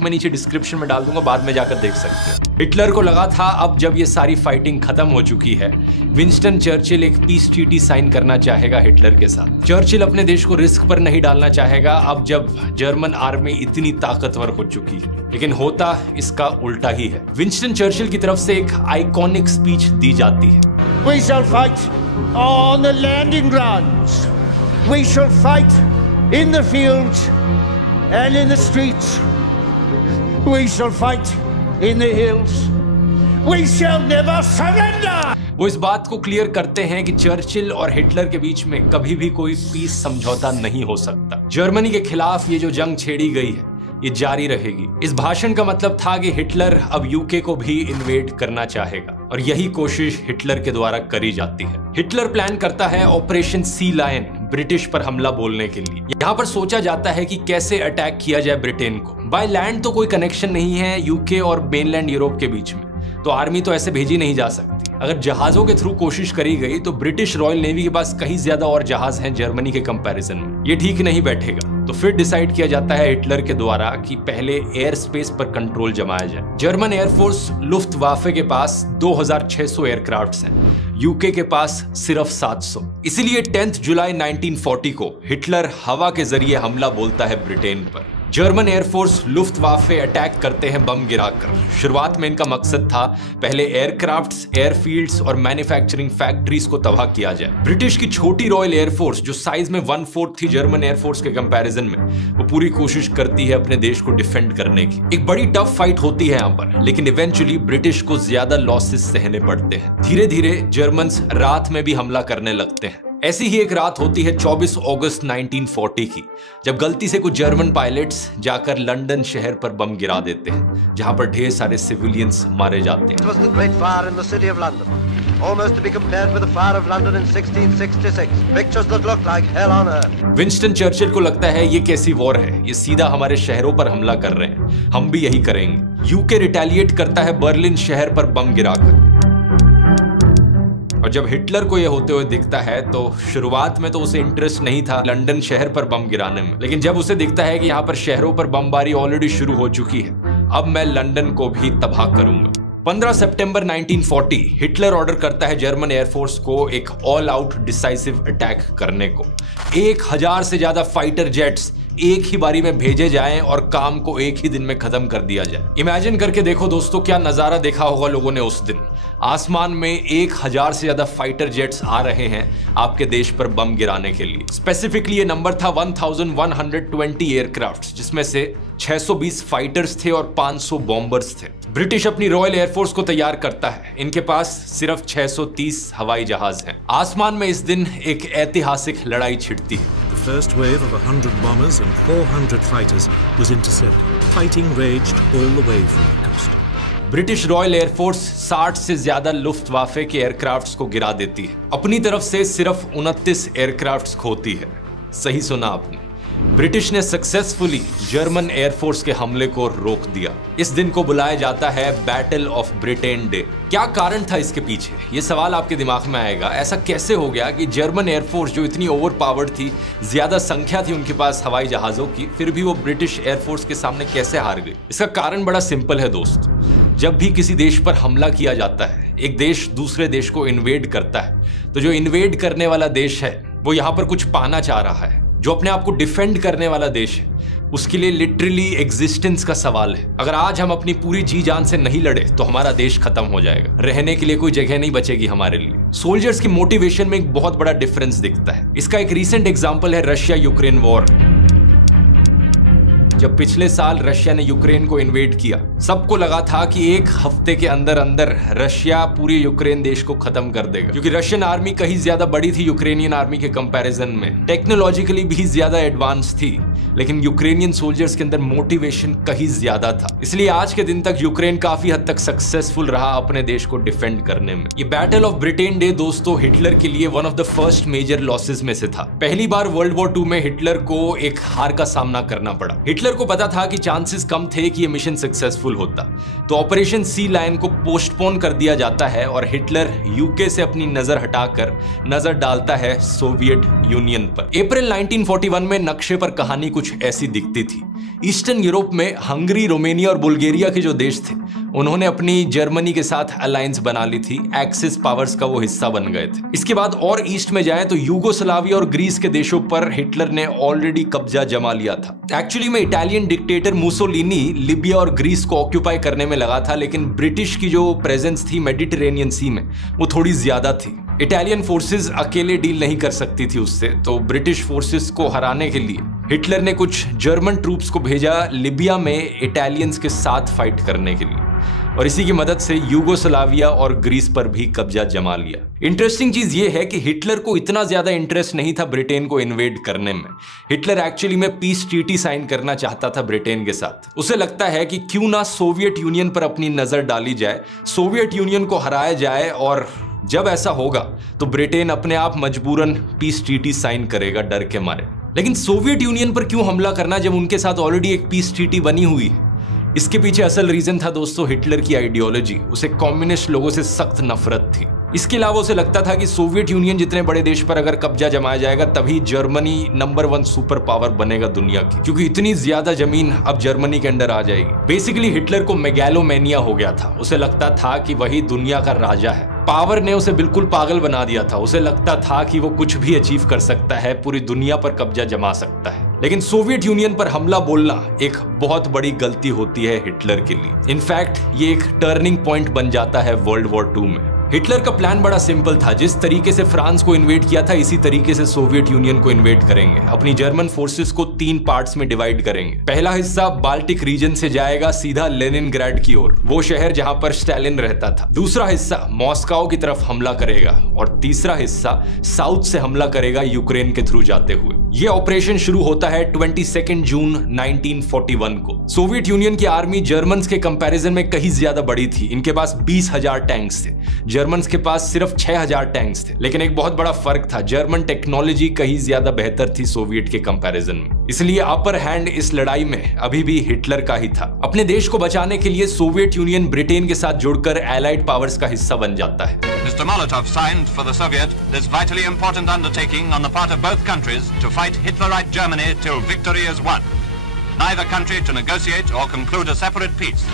मैं नीचे डिस्क्रिप्शन में डाल दूंगा, बाद में जाकर देख सकते हैं। हिटलर को लगा था अब जब ये सारी फाइटिंग खत्म हो चुकी है, विंस्टन चर्चिल एक पीस ट्रीटी साइन करना चाहेगा हिटलर के साथ। चर्चिल अपने देश को रिस्क पर नहीं डालना चाहेगा अब जब जर्मन आर्मी इतनी ताकतवर हो चुकी है, लेकिन होता इसका उल्टा ही है। विंस्टन चर्चिल की तरफ से एक आइकॉनिक स्पीच दी जाती है। We shall fight on the landing grounds. We shall fight in the fields and in the streets. We shall fight in the hills. We shall never surrender. वो इस बात को क्लियर करते हैं कि चर्चिल और हिटलर के बीच में कभी भी कोई पीस समझौता नहीं हो सकता। जर्मनी के खिलाफ ये जो जंग छेड़ी गई है ये जारी रहेगी। इस भाषण का मतलब था कि हिटलर अब यूके को भी इन्वेड करना चाहेगा और यही कोशिश हिटलर के द्वारा करी जाती है। हिटलर प्लान करता है ऑपरेशन सी लायन, ब्रिटिश पर हमला बोलने के लिए। यहाँ पर सोचा जाता है कि कैसे अटैक किया जाए ब्रिटेन को। बाय लैंड तो कोई कनेक्शन नहीं है यूके और मेनलैंड यूरोप के बीच में, तो आर्मी तो ऐसे भेजी नहीं जा सकती। अगर जहाजों के थ्रू कोशिश करी गई तो ब्रिटिश रॉयल नेवी के पास कहीं ज्यादा और जहाज हैं जर्मनी के कंपैरिजन में, ये ठीक नहीं बैठेगा। तो फिर डिसाइड किया जाता है हिटलर के द्वारा कि पहले एयर स्पेस पर कंट्रोल जमाया जाए। जर्मन एयरफोर्स लुफ्टवाफे के पास 2600 एयरक्राफ्ट्स हैं, यूके के पास सिर्फ 700। इसीलिए 10 जुलाई 1940 को हिटलर हवा के जरिए हमला बोलता है ब्रिटेन पर। जर्मन एयरफोर्स लुफ्टवाफे अटैक करते हैं बम गिराकर। शुरुआत में इनका मकसद था पहले एयरक्राफ्ट्स, एयरफील्ड्स और मैन्युफैक्चरिंग फैक्ट्रीज को तबाह किया जाए। ब्रिटिश की छोटी रॉयल एयरफोर्स जो साइज में 1/4 थी जर्मन एयरफोर्स के कंपैरिजन में, वो पूरी कोशिश करती है अपने देश को डिफेंड करने की। एक बड़ी टफ फाइट होती है यहाँ पर, लेकिन इवेंचुअली ब्रिटिश को ज्यादा लॉसेस सहने पड़ते हैं। धीरे धीरे जर्मन्स रात में भी हमला करने लगते हैं। ऐसी ही एक रात होती है 24 अगस्त 1940 की, जब गलती से कुछ जर्मन पायलट्स जाकर लंदन शहर पर बम गिरा देते हैं, जहां पर ढेर सारे सिविलियंस मारे जाते हैं। विंस्टन चर्चिल को लगता है ये कैसी वॉर है, ये सीधा हमारे शहरों पर हमला कर रहे हैं, हम भी यही करेंगे। यूके रिटेलिएट करता है बर्लिन शहर पर बम गिराकर। और जब हिटलर को यह होते हुए दिखता है तो शुरुआत में तो उसे इंटरेस्ट नहीं था लंदन शहर पर बम गिराने में, लेकिन जब उसे दिखता है कि यहाँ पर शहरों पर बमबारी ऑलरेडी शुरू हो चुकी है, अब मैं लंदन को भी तबाह करूंगा। 15 सितंबर 1940 हिटलर ऑर्डर करता है जर्मन एयरफोर्स को एक ऑल आउट डिसाइसिव अटैक करने को। 1000 से ज्यादा फाइटर जेट्स एक ही बारी में भेजे जाएं और काम को एक ही दिन में खत्म कर दिया जाए। इमेजिन करके देखो दोस्तों, क्या नजारा देखा होगा लोगों ने उस दिन। आसमान में 1000 से ज्यादा फाइटर जेट्स आ रहे हैं आपके देश पर बम गिराने के लिए। स्पेसिफिकली ये नंबर था 1120 एयरक्राफ्ट, जिसमें से 620 फाइटर्स थे और 500 बॉम्बर्स थे। ब्रिटिश अपनी रॉयल एयरफोर्स को तैयार करता है, इनके पास सिर्फ 630 हवाई जहाज हैं। आसमान में इस दिन एक ऐतिहासिक लड़ाई छिड़ती है। The first wave of 100 bombers and 400 fighters was intercepted. Fighting raged all the way from the coast. British royal air force 60 से ज्यादा लुफ्टवाफे के एयरक्राफ्ट्स को गिरा देती है। अपनी तरफ से सिर्फ 29 एयरक्राफ्ट्स खोती है। सही सुना आपने, ब्रिटिश ने सक्सेसफुली जर्मन एयरफोर्स के हमले को रोक दिया। इस दिन को बुलाया जाता है बैटल ऑफ ब्रिटेन डे। क्या कारण था इसके पीछे, ये सवाल आपके दिमाग में आएगा। ऐसा कैसे हो गया कि जर्मन एयरफोर्स जो इतनी ओवर पावर्ड थी, ज्यादा संख्या थी उनके पास हवाई जहाजों की, फिर भी वो ब्रिटिश एयरफोर्स के सामने कैसे हार गई? इसका कारण बड़ा सिंपल है दोस्त। जब भी किसी देश पर हमला किया जाता है, एक देश दूसरे देश को इन्वेड करता है, तो जो इन्वेड करने वाला देश है वो यहाँ पर कुछ पाना चाह रहा है। जो अपने आप को डिफेंड करने वाला देश है उसके लिए लिटरली एग्जिस्टेंस का सवाल है। अगर आज हम अपनी पूरी जी जान से नहीं लड़े तो हमारा देश खत्म हो जाएगा, रहने के लिए कोई जगह नहीं बचेगी हमारे लिए। सोल्जर्स की मोटिवेशन में एक बहुत बड़ा डिफरेंस दिखता है। इसका एक रीसेंट एग्जांपल है रशिया यूक्रेन वॉर। जब पिछले साल रशिया ने यूक्रेन को इन्वेड किया, सबको लगा था कि एक हफ्ते के अंदर अंदर रशिया पूरे यूक्रेन देश को खत्म कर देगा, क्योंकि रशियन आर्मी कहीं ज्यादा बड़ी थी यूक्रेनियन आर्मी के कंपैरिजन में, टेक्नोलॉजिकली भी ज्यादा एडवांस थी, लेकिन यूक्रेनियन सोल्जर्स के अंदर मोटिवेशन कहीं ज्यादा था। इसलिए आज के दिन तक यूक्रेन काफी हद तक सक्सेसफुल रहा अपने देश को डिफेंड करने में। ये बैटल ऑफ ब्रिटेन डे दोस्तों हिटलर के लिए one of the first major losses में से था। पहली बार वर्ल्ड वॉर 2 में हिटलर को एक हार का सामना करना पड़ा। हिटलर को पता था कि चांसेस कम थे कि ये मिशन सक्सेसफुल होता, तो ऑपरेशन सी लायन को पोस्टपोन कर दिया जाता है और हिटलर यूके से अपनी नजर हटाकर नजर डालता है सोवियत यूनियन पर। अप्रैल 1941 में नक्शे पर कहानी कुछ ऐसी दिखती थी। ईस्टर्न यूरोप में हंगरी, रोमेनिया और बुल्गारिया के जो देश थे उन्होंने अपनी जर्मनी के साथ अलायंस बना ली थी, एक्सिस पावर्स का वो हिस्सा बन गए थे। इसके बाद और ईस्ट में जाएं तो यूगोस्लाविया और ग्रीस के देशों पर हिटलर ने ऑलरेडी कब्जा जमा लिया था। एक्चुअली में इटालियन डिक्टेटर मुसोलिनी लिबिया और ग्रीस को ऑक्यूपाई करने में लगा था, लेकिन ब्रिटिश की जो प्रेजेंस थी मेडिटेरेनियन सी में वो थोड़ी ज्यादा थी। इटालियन फोर्सेस अकेले डील नहीं कर सकती थी उससे, तो ब्रिटिश फोर्सेस को हराने के लिए हिटलर ने कुछ जर्मन ट्रूप्स को भेजा लिबिया में इटालियंस के साथ फाइट करने के लिए, और इसी की मदद से यूगोस्लाविया और ग्रीस पर भी कब्जा जमा लिया। इंटरेस्टिंग चीज यह है कि हिटलर को इतना ज्यादा इंटरेस्ट नहीं था ब्रिटेन को इन्वेड करने में। हिटलर एक्चुअली में पीस ट्रीटी साइन करना चाहता था ब्रिटेन के साथ। उसे लगता है कि क्यों ना सोवियत यूनियन पर अपनी नजर डाली जाए, सोवियत यूनियन को हराया जाए, और जब ऐसा होगा तो ब्रिटेन अपने आप मजबूरन पीस ट्रीटी साइन करेगा डर के मारे। लेकिन सोवियत यूनियन पर क्यों हमला करना जब उनके साथ ऑलरेडी एक पीस ट्रीटी बनी हुई है? इसके पीछे असल रीजन था दोस्तों हिटलर की आइडियोलॉजी। उसे कम्युनिस्ट लोगों से सख्त नफरत थी। इसके अलावा उसे लगता था कि सोवियत यूनियन जितने बड़े देश पर अगर कब्जा जमाया जाएगा तभी जर्मनी नंबर 1 सुपर पावर बनेगा दुनिया की, क्योंकि इतनी ज्यादा जमीन अब जर्मनी के अंडर आ जाएगी। बेसिकली हिटलर को मेगालोमेनिया हो गया था। उसे लगता था कि वही दुनिया का राजा है। पावर ने उसे बिल्कुल पागल बना दिया था। उसे लगता था कि वो कुछ भी अचीव कर सकता है, पूरी दुनिया पर कब्जा जमा सकता है। लेकिन सोवियत यूनियन पर हमला बोलना एक बहुत बड़ी गलती होती है हिटलर के लिए। इनफैक्ट ये एक टर्निंग पॉइंट बन जाता है वर्ल्ड वॉर 2 में। हिटलर का प्लान बड़ा सिंपल था। जिस तरीके से फ्रांस को इन्वेड किया था इसी तरीके से सोवियत यूनियन को इन्वेड करेंगे। अपनी जर्मन फोर्सेस को 3 पार्ट्स में डिवाइड करेंगे। पहला हिस्सा बाल्टिक रीजन से जाएगा सीधा लेनिनग्राड की ओर, वो शहर जहां पर स्टालिन रहता था। दूसरा हिस्सा मॉस्को की तरफ हमला करेगा और तीसरा हिस्सा साउथ से हमला करेगा यूक्रेन के थ्रू जाते हुए। यह ऑपरेशन शुरू होता है 22 जून 1941 को। सोवियत यूनियन की आर्मी जर्मन्स के कंपैरिजन में कहीं ज्यादा बड़ी थी। इनके पास 20,000 टैंक्स थे, जर्मन्स के पास सिर्फ 6,000 टैंक्स थे। लेकिन एक बहुत बड़ा फर्क था, जर्मन टेक्नोलॉजी कहीं ज्यादा बेहतर थी सोवियत के कंपैरिजन में। इसलिए अपर हैंड इस लड़ाई में अभी भी हिटलर का ही था। अपने देश को बचाने के लिए सोवियत यूनियन ब्रिटेन के साथ जुड़कर एलाइड पावर्स का हिस्सा बन जाता है। Mr. Molotov signed for the Soviet this vitally important undertaking on the part of both countries to fight Hitlerite Germany till victory is won. Neither country to negotiate or conclude a separate peace.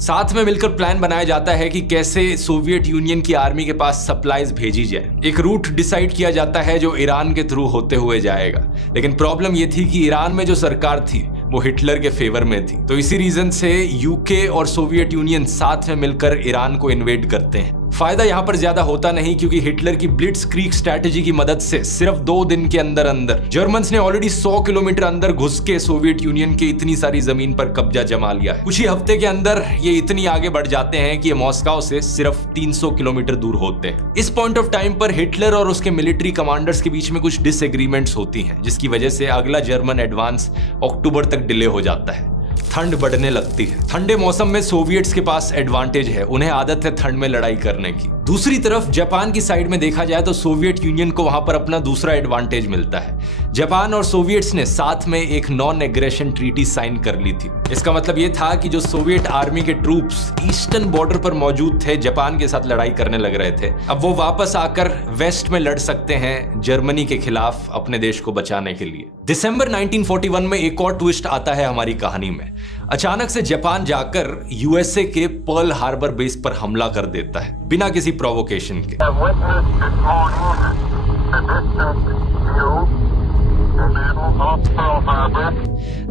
साथ में मिलकर plan बनाया जाता है कि कैसे Soviet union की army के पास सप्लाईज भेजी जाए। एक रूट डिसाइड किया जाता है जो ईरान के थ्रू होते हुए जाएगा। लेकिन प्रॉब्लम यह थी कि ईरान में जो सरकार थी वो हिटलर के फेवर में थी, तो इसी रीजन से यूके और सोवियत यूनियन साथ में मिलकर ईरान को इन्वेड करते हैं। फायदा यहां पर ज्यादा होता नहीं, क्योंकि हिटलर की ब्लिट्जक्रीग स्ट्रैटेजी की मदद से सिर्फ 2 दिन के अंदर अंदर जर्मन्स ने ऑलरेडी 100 किलोमीटर अंदर घुस के सोवियत यूनियन की इतनी सारी जमीन पर कब्जा जमा लिया है। कुछ ही हफ्ते के अंदर ये इतनी आगे बढ़ जाते हैं कि ये मॉस्को से सिर्फ 300 किलोमीटर दूर होते हैं। इस पॉइंट ऑफ टाइम पर हिटलर और उसके मिलिट्री कमांडर्स के बीच में कुछ डिसएग्रीमेंट्स होती हैं, जिसकी वजह से अगला जर्मन एडवांस अक्टूबर तक डिले हो जाता है। ठंड बढ़ने लगती है। ठंडे मौसम में सोवियट्स के पास एडवांटेज है, उन्हें आदत है ठंड में लड़ाई करने की। दूसरी तरफ जापान की साइड में देखा जाए तो सोवियत यूनियन को वहां पर अपना दूसरा एडवांटेज मिलता है। जापान और सोवियट्स ने साथ में एक नॉन एग्रेशन ट्रीटी साइन कर ली थी। इसका मतलब यह था कि जो सोवियत आर्मी के ट्रूप्स ईस्टर्न बॉर्डर पर मौजूद थे, जापान के साथ लड़ाई करने लग रहे थे, अब वो वापस आकर वेस्ट में लड़ सकते हैं जर्मनी के खिलाफ अपने देश को बचाने के लिए। दिसंबर 1941 में एक और ट्विस्ट आता है हमारी कहानी में। अचानक से जापान जाकर यूएसए के पर्ल हार्बर बेस पर हमला कर देता है बिना किसी प्रोवोकेशन के।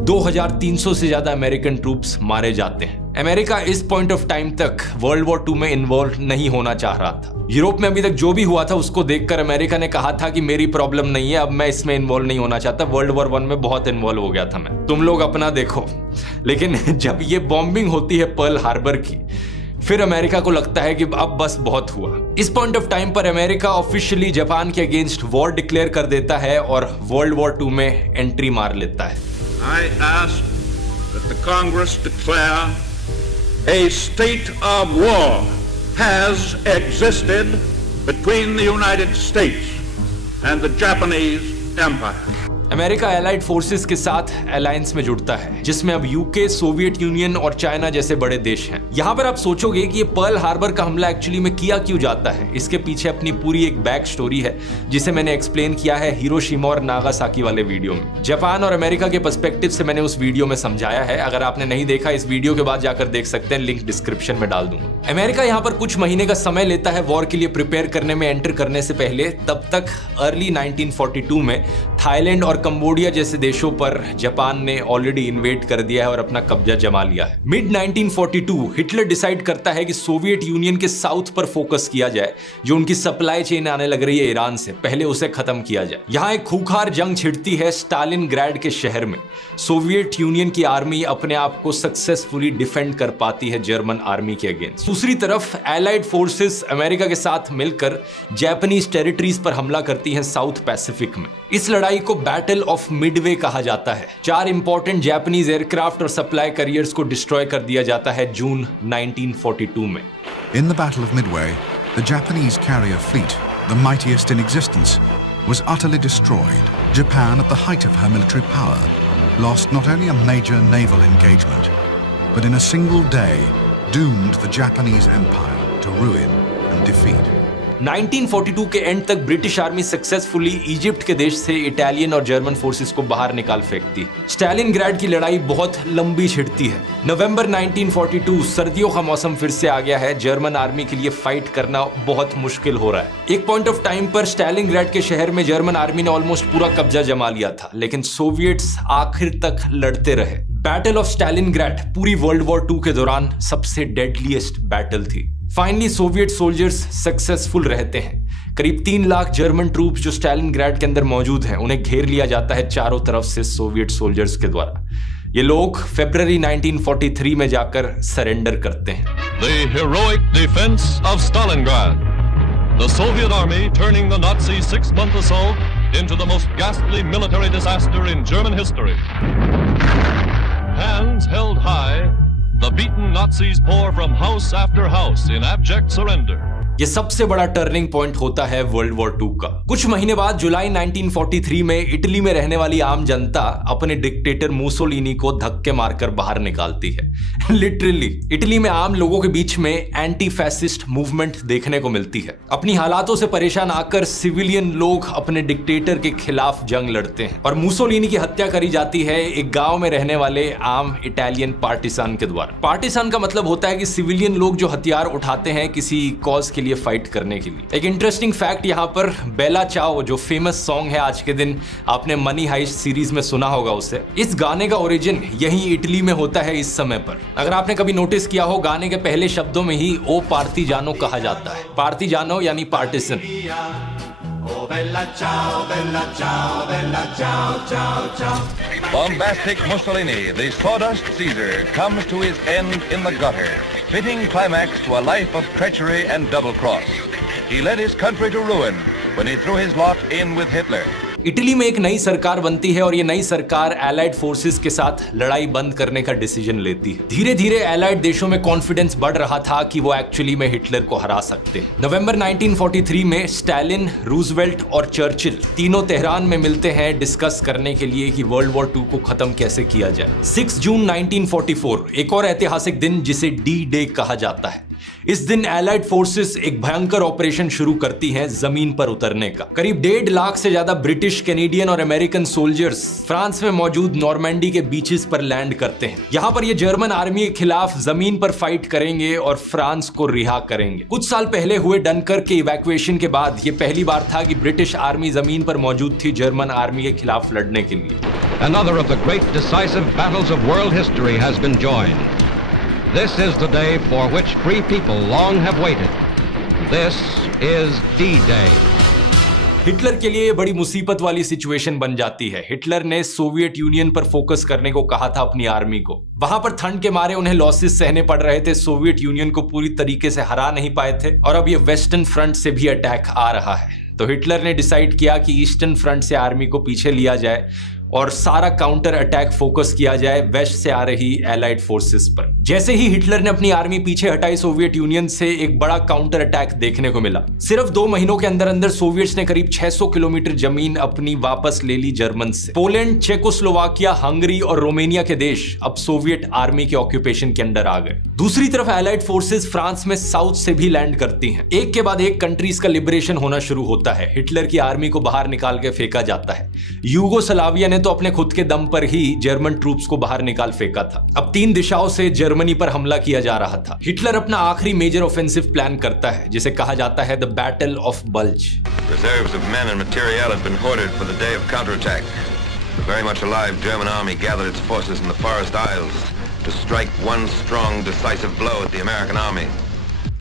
2300 से ज्यादा अमेरिकन ट्रूप्स मारे जाते हैं। अमेरिका इस पॉइंट ऑफ टाइम तक वर्ल्ड वॉर 2 में इन्वॉल्व नहीं होना चाह रहा था। यूरोप में अभी तक जो भी हुआ था उसको देखकर अमेरिका ने कहा था कि मेरी प्रॉब्लम नहीं है, अब मैं इसमें इन्वॉल्व नहीं होना चाहता। वर्ल्ड वॉर 1 में बहुत इन्वॉल्व हो गया था मैं, तुम लोग अपना देखो। लेकिन जब ये बॉम्बिंग होती है पर्ल हार्बर की, फिर अमेरिका को लगता है कि अब बस बहुत हुआ। इस पॉइंट ऑफ टाइम पर अमेरिका ऑफिशियली जापान के अगेंस्ट वॉर डिक्लेयर कर देता है और वर्ल्ड वॉर 2 में एंट्री मार लेता है। I ask that the Congress declare a state of war has existed between the United States and the Japanese Empire. America allied forces के साथ अलायंस में जुड़ता है, जिसमें अब यूके, सोवियत यूनियन और चाइना जैसे बड़े देश हैं। यहाँ पर आप सोचोगे कि ये पर्ल हार्बर का हमला एक्चुअली में किया क्यों जाता है। इसके पीछे अपनी पूरी एक बैक स्टोरी है, जिसे मैंने एक्सप्लेन किया है हिरोशिमा और नागासाकी वाले वीडियो में। जापान और अमेरिका के पर्सपेक्टिव से मैंने उस वीडियो में समझाया है। अगर आपने नहीं देखा, इस वीडियो के बाद जाकर देख सकते हैं, लिंक डिस्क्रिप्शन में डाल दूंगा। अमेरिका यहाँ पर कुछ महीने का समय लेता है वॉर के लिए प्रिपेयर करने में एंटर करने से पहले। तब तक अर्ली 1942 में थाईलैंड और कंबोडिया जैसे देशों पर जापान ने ऑलरेडी इन्वेड कर दिया है और अपना कब्जा जमा लिया है। मिड 1942 हिटलर डिसाइड करता है कि सोवियत यूनियन के साउथ पर फोकस किया जाए, जो उनकी सप्लाई चेन आने लग रही है ईरान से, पहले उसे खत्म किया जाए। यहाँ एक खूंखार जंग छिड़ती है स्टालिनग्राड के शहर में। सोवियत यूनियन की आर्मी अपने आप को सक्सेसफुली डिफेंड कर पाती है जर्मन आर्मी के अगेंस्ट। दूसरी तरफ एलाइड फोर्सेस अमेरिका के साथ मिलकर जापानीज टेरिटरीज पर हमला करती हैं साउथ पैसिफिक में। इस लड़ाई को बैटल ऑफ मिडवे कहा जाता है। 4 इंपॉर्टेंट जापानीज एयरक्राफ्ट और सप्लाई कैरियर्स को डिस्ट्रॉय कर दिया जाता है जून 1942 में। In the Battle of Midway, the Japanese carrier fleet, the mightiest in existence, was utterly destroyed. Japan, at the height of her military power, lost not only a major naval engagement, but in a single day doomed the Japanese Empire to ruin and defeat. 1942 के and तक British army successfully Egypt के देश से Italian और German forces को बाहर निकाल फेंकती। Stalingrad की लड़ाई बहुत लंबी छिड़ती है। नवंबर 1942, सर्दियों का मौसम फिर से आ गया है। जर्मन आर्मी के लिए फाइट करना बहुत मुश्किल हो रहा है। एक पॉइंट ऑफ टाइम पर स्टालिनग्राड के शहर में जर्मन आर्मी ने ऑलमोस्ट पूरा कब्जा जमा लिया था, लेकिन सोवियट्स आखिर तक लड़ते रहे। बैटल ऑफ स्टालिनग्राड पूरी वर्ल्ड वॉर 2 के दौरान सबसे डेडलीस्ट बैटल थी। फाइनली सोवियत सोल्जर्स सक्सेसफुल रहते हैं। करीब 3 लाख जर्मन ट्रूप्स जो स्टालिनग्राड के अंदर मौजूद हैं, उन्हें घेर लिया जाता है चारों तरफ से सोवियत सोल्जर्स के द्वारा। ये लोग फरवरी 1943 में जाकर सरेंडर करते हैं। The heroic defense of Stalingrad. The Soviet army turning the Nazi 6-month assault into the most ghastly military disaster in German history. Hands held high, the beaten Nazis pour from house after house in abject surrender. ये सबसे बड़ा turning point होता है world war 2 का। कुछ महीने बाद जुलाई 1943 में इटली में रहने वाली आम जनता अपने डिक्टेटर मुसोलिनी को धक्के मारकर बाहर निकालती है। लिटरली इटली में आम लोगों के बीच में एंटी फैसिस्ट मूवमेंट देखने को मिलती है। अपनी हालातों से परेशान आकर सिविलियन लोग अपने डिक्टेटर के खिलाफ जंग लड़ते हैं और मुसोलिनी की हत्या करी जाती है एक गांव में रहने वाले आम इटालियन पार्टिसान के द्वारा। पार्टिसान का मतलब होता है कि सिविलियन लोग जो हथियार उठाते हैं किसी कॉज के लिए फाइट करने के लिए। एक इंटरेस्टिंग फैक्ट यहाँ पर, बेला चाओ जो फेमस सॉन्ग है आज के दिन, आपने मनी हाइस्ट सीरीज में सुना होगा उसे। इस गाने का ओरिजिन यहीं इटली में होता है इस समय पर। अगर आपने कभी नोटिस किया हो, गाने के पहले शब्दों में ही ओ पार्टिजानो कहा जाता है। पार्टिजानो यानी partition. Bombastic Mussolini, the sawdust Caesar, comes to his end in the gutter, fitting climax to a life of treachery and double cross. He led his country to ruin when he threw his lot in with Hitler. Italy में एक नई सरकार बनती है और ये नई सरकार एलाइड फोर्सेस के साथ लड़ाई बंद करने का डिसीजन लेती है। धीरे धीरे एलाइड देशों में कॉन्फिडेंस बढ़ रहा था कि वो एक्चुअली में हिटलर को हरा सकते हैं। नवंबर 1943 में स्टालिन, रूजवेल्ट और चर्चिल तीनों तेहरान में मिलते हैं डिस्कस करने के लिए कि वर्ल्ड वॉर 2 को खत्म कैसे किया जाए। 6 जून 1944 एक और ऐतिहासिक दिन जिसे डी डे कहा जाता है। इस दिन एलाइड फोर्सेस एक भयंकर ऑपरेशन शुरू करती हैं जमीन पर उतरने का। करीब 1.5 लाख से ज्यादा ब्रिटिश, कैनेडियन और अमेरिकन सोल्जर्स फ्रांस में मौजूद नॉर्मैंडी के बीचेस पर लैंड करते हैं। यहां पर ये जर्मन आर्मी के खिलाफ जमीन पर फाइट करेंगे और फ्रांस को रिहा करेंगे। कुछ साल पहले हुए डनकर्क के इवैक्यूएशन के बाद ये पहली बार था कि ब्रिटिश आर्मी जमीन पर मौजूद थी जर्मन आर्मी के खिलाफ लड़ने के लिए। Another of the great decisive battles of world history has been joined. This is the day for which free people long have waited. This is D-Day. Hitler के लिए बड़ी मुसीबत वाली सिचुएशन बन जाती है। हिटलर ने सोवियत यूनियन पर फोकस करने को कहा था अपनी आर्मी को। वहां पर ठंड के मारे उन्हें लॉसेस सहने पड़ रहे थे, सोवियत यूनियन को पूरी तरीके से हरा नहीं पाए थे और अब ये वेस्टर्न फ्रंट से भी अटैक आ रहा है। तो हिटलर ने डिसाइड किया कि ईस्टर्न फ्रंट से आर्मी को पीछे लिया जाए। और सारा काउंटर अटैक फोकस किया जाए वेस्ट से आ रही एलाइड फोर्सेस पर। जैसे ही हिटलर ने अपनी आर्मी पीछे हटाई सोवियत यूनियन से एक बड़ा काउंटर अटैक देखने को मिला। सिर्फ 2 महीनों के अंदर अंदर सोवियट्स ने करीब 600 किलोमीटर जमीन अपनी वापस ले ली जर्मन से। पोलैंड, चेकोस्लोवाकिया, हंगरी और रोमानिया के देश अब सोवियत आर्मी के ऑक्यूपेशन के अंदर आ गए। दूसरी तरफ एलाइड फोर्सेस फ्रांस में साउथ से भी लैंड करती हैं। एक के बाद एक कंट्रीज का लिबरेशन होना शुरू होता है। हिटलर की आर्मी को बाहर निकाल के फेंका जाता है। यूगोस्लाविया ने तो अपने खुद के दम पर ही जर्मन ट्रूप्स को बाहर निकाल फेंका था। अब 3 दिशाओं से जर्मनी पर हमला किया जा रहा था। हिटलर अपना आखिरी मेजर ऑफेंसिव प्लान करता है जिसे कहा जाता है the battle of bulge. Reserves of men and material had been hoarded for the day of counterattack. The very much alive German army gathered its forces in the Forest Isles to strike one strong, decisive blow at the American army.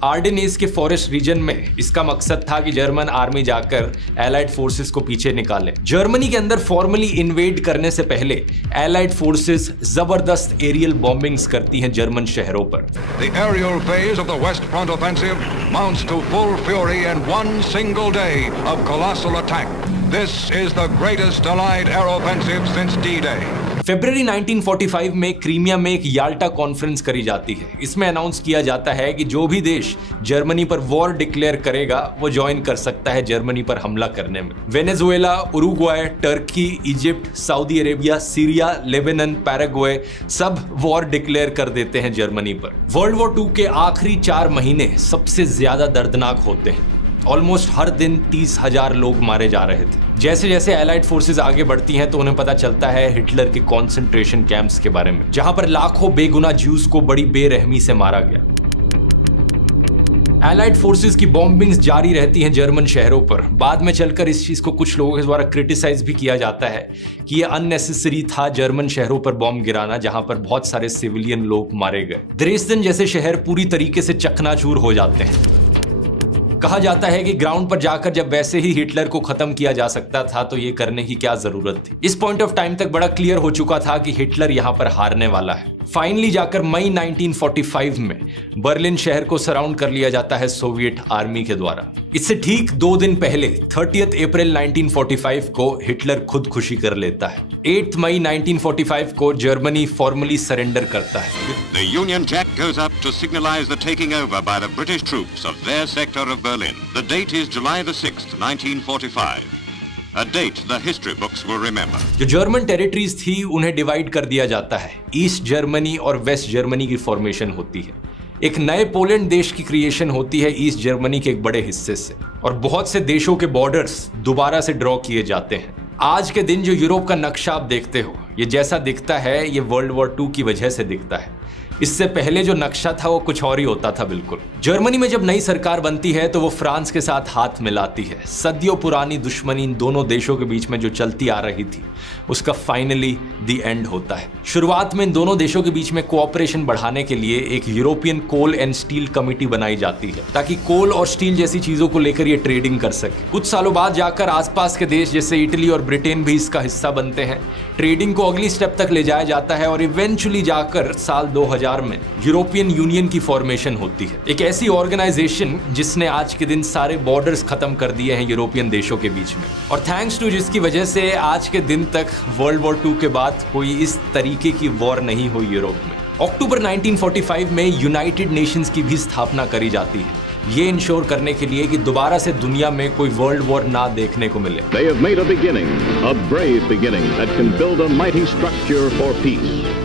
आर्डेनेस के forest region में इसका मकसद था कि German army जाकर allied forces को पीछे निकाले। जर्मनी के अंदर फॉर्मली इन्वेड करने से पहले एलाइड फोर्सेस जबरदस्त एरियल बॉम्बिंग्स करती हैं जर्मन शहरों पर। The aerial phase of the West Front offensive mounts to full fury in one single day of colossal attack. This is the greatest Allied air offensive since D-Day. फरवरी 1945 में Crimea में एक Yalta conference करी जाती है। इसमें announce किया जाता है कि जो भी देश जर्मनी पर वॉर डिक्लेयर करेगा वो ज्वाइन कर सकता है जर्मनी पर हमला करने में। Venezuela, Uruguay, Turkey, Egypt, Saudi Arabia, Syria, Lebanon, Paraguay सब वॉर डिक्लेयर कर देते हैं जर्मनी पर। वर्ल्ड वॉर 2 के आखिरी 4 महीने सबसे ज्यादा दर्दनाक होते हैं। ऑलमोस्ट हर दिन 30,000 लोग मारे जा रहे थे। जैसे जैसे एलाइड फोर्सेस आगे बढ़ती हैं तो उन्हें पता चलता है हिटलर के कॉन्सेंट्रेशन कैंप्स के बारे में, जहां पर लाखों बेगुनाह ज्यूज को बड़ी बेरहमी से मारा गया। एलाइड फोर्सेस की बॉम्बिंग्स जारी रहती हैं जर्मन शहरों पर। बाद में चलकर इस चीज को कुछ लोगों के द्वारा क्रिटिसाइज भी किया जाता है कि यह अननेसेसरी था जर्मन शहरों पर बॉम्ब गिराना, जहां पर बहुत सारे सिविलियन लोग मारे गए। द्रेसडन जैसे शहर पूरी तरीके से चकनाचूर हो जाते हैं। कहा जाता है कि ग्राउंड पर जाकर जब वैसे ही हिटलर को खत्म किया जा सकता था तो ये करने की क्या जरूरत थी। इस पॉइंट ऑफ टाइम तक बड़ा क्लियर हो चुका था कि हिटलर यहां पर हारने वाला है। फाइनली जाकर मई 1945 में बर्लिन शहर को सराउंड कर लिया जाता है सोवियत आर्मी के द्वारा। इससे ठीक 2 दिन पहले 30 अप्रैल 1945 को हिटलर खुदकुशी कर लेता है। 8 मई 1945 को जर्मनी फॉर्मली सरेंडर करता है। The Union Jack goes up to signalize the taking over by the British troops of their sector of Berlin. The date is July the 6th, 1945. A date the history books will remember. जो German territories थी उन्हें divide कर दिया जाता है। East Germany और waste Germany की formation होती है। एक नए पोलैंड देश की क्रिएशन होती है ईस्ट जर्मनी के एक बड़े हिस्से से, और बहुत से देशों के बॉर्डर्स दोबारा से ड्रॉ किए जाते हैं। आज के दिन जो यूरोप का नक्शा आप देखते हो, ये जैसा दिखता है ये वर्ल्ड वॉर 2 की वजह से दिखता है। इससे पहले जो नक्शा था वो कुछ और ही होता था बिल्कुल। जर्मनी में जब नई सरकार बनती है तो वो फ्रांस के साथ हाथ मिलाती है। सदियों पुरानी दुश्मनी इन दोनों देशों के बीच में जो चलती आ रही थी उसका फाइनली द एंड होता है। शुरुआत में इन दोनों देशों के बीच में कोऑपरेशन बढ़ाने के लिए एक European coal and steel committee बनाई जाती है ताकि कोल और स्टील जैसी चीजों को लेकर ये ट्रेडिंग कर सके। कुछ सालों बाद जाकर आसपास के देश जैसे इटली और ब्रिटेन भी इसका हिस्सा बनते हैं। ट्रेडिंग को अगली स्टेप तक ले जाया जाता है और इवेंचुअली जाकर साल 2000 में यूरोपियन यूनियन की फॉर्मेशन होती है। एक ऐसी ऑर्गेनाइजेशन जिसने आज के दिन सारे बॉर्डर्स खत्म कर दिए हैं यूरोपियन देशों के बीच में, और थैंक्स टू जिसकी वजह से आज के दिन तक वर्ल्ड वॉर 2 के बाद कोई इस तरीके की वॉर नहीं हुई यूरोप में। अक्टूबर 1945 में यूनाइटेड नेशंस की भी स्थापना करी जाती है, ये इंश्योर करने के लिए कि दोबारा से दुनिया में कोई वर्ल्ड वॉर ना देखने को मिले। They have made a beginning, a brave beginning that can build a mighty structure for peace.